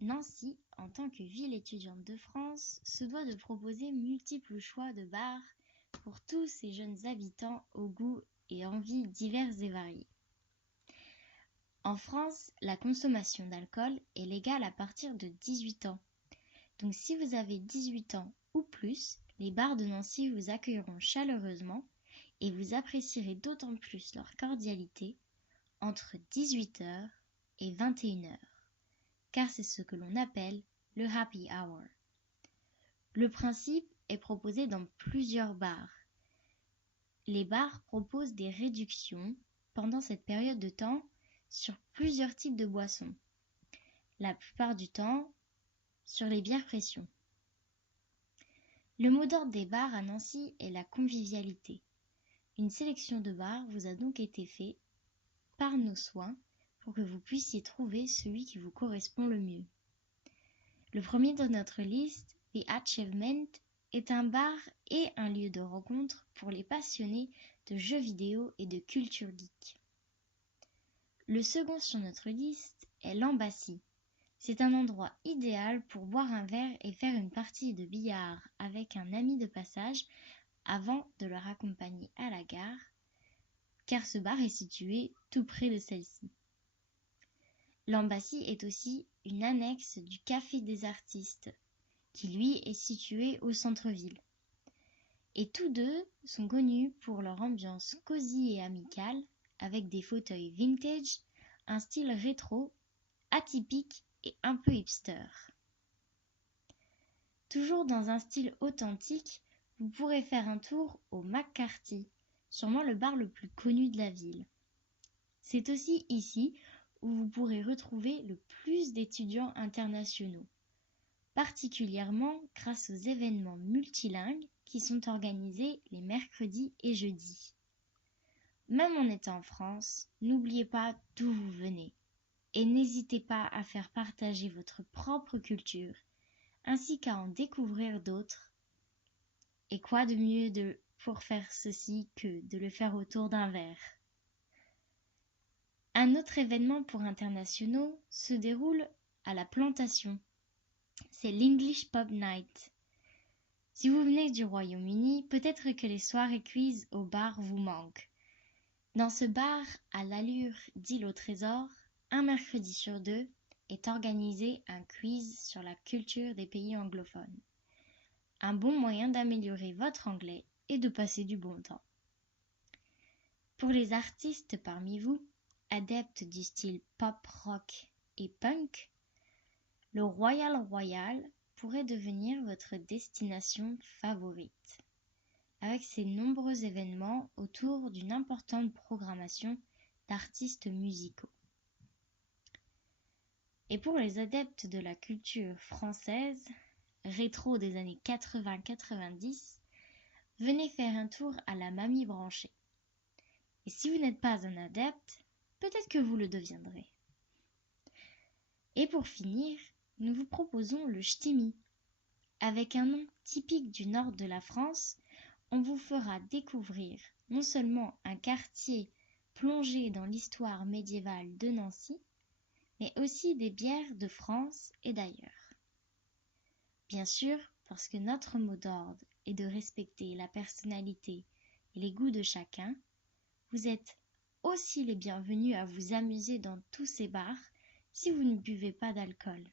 Nancy, en tant que ville étudiante de France, se doit de proposer multiples choix de bars pour tous ses jeunes habitants aux goûts et envies divers et variés. En France, la consommation d'alcool est légale à partir de 18 ans. Donc si vous avez 18 ans ou plus, les bars de Nancy vous accueilleront chaleureusement et vous apprécierez d'autant plus leur cordialité entre 18h et 21h, car c'est ce que l'on appelle le happy hour. Le principe est proposé dans plusieurs bars. Les bars proposent des réductions pendant cette période de temps sur plusieurs types de boissons, la plupart du temps sur les bières pression. Le mot d'ordre des bars à Nancy est la convivialité. Une sélection de bars vous a donc été faite par nos soins pour que vous puissiez trouver celui qui vous correspond le mieux. Le premier de notre liste, The Achievement, est un bar et un lieu de rencontre pour les passionnés de jeux vidéo et de culture geek. Le second sur notre liste est l'Embassy. C'est un endroit idéal pour boire un verre et faire une partie de billard avec un ami de passage avant de le raccompagner à la gare, car ce bar est situé tout près de celle-ci. L'Embassy est aussi une annexe du Café des Artistes, qui lui est situé au centre-ville. Et tous deux sont connus pour leur ambiance cosy et amicale, avec des fauteuils vintage, un style rétro, atypique et un peu hipster. Toujours dans un style authentique, vous pourrez faire un tour au McCarthy, sûrement le bar le plus connu de la ville. C'est aussi ici où vous pourrez retrouver le plus d'étudiants internationaux, particulièrement grâce aux événements multilingues qui sont organisés les mercredis et jeudis. Même en étant en France, n'oubliez pas d'où vous venez et n'hésitez pas à faire partager votre propre culture ainsi qu'à en découvrir d'autres. Et quoi de mieux pour faire ceci que de le faire autour d'un verre? Un autre événement pour internationaux se déroule à la Plantation. C'est l'English Pub Night. Si vous venez du Royaume-Uni, peut-être que les soirées quiz au bar vous manquent. Dans ce bar à l'allure d'île au trésor, un mercredi sur deux est organisé un quiz sur la culture des pays anglophones. Un bon moyen d'améliorer votre anglais et de passer du bon temps. Pour les artistes parmi vous, adeptes du style pop rock et punk, le Royal Royal pourrait devenir votre destination favorite, avec ses nombreux événements autour d'une importante programmation d'artistes musicaux. Et pour les adeptes de la culture française, rétro des années 80-90, venez faire un tour à la Mamie Branchée. Et si vous n'êtes pas un adepte, peut-être que vous le deviendrez. Et pour finir, nous vous proposons le Ch'timi. Avec un nom typique du nord de la France, on vous fera découvrir non seulement un quartier plongé dans l'histoire médiévale de Nancy, mais aussi des bières de France et d'ailleurs. Bien sûr, parce que notre mot d'ordre est de respecter la personnalité et les goûts de chacun, vous êtes aussi les bienvenus à vous amuser dans tous ces bars si vous ne buvez pas d'alcool.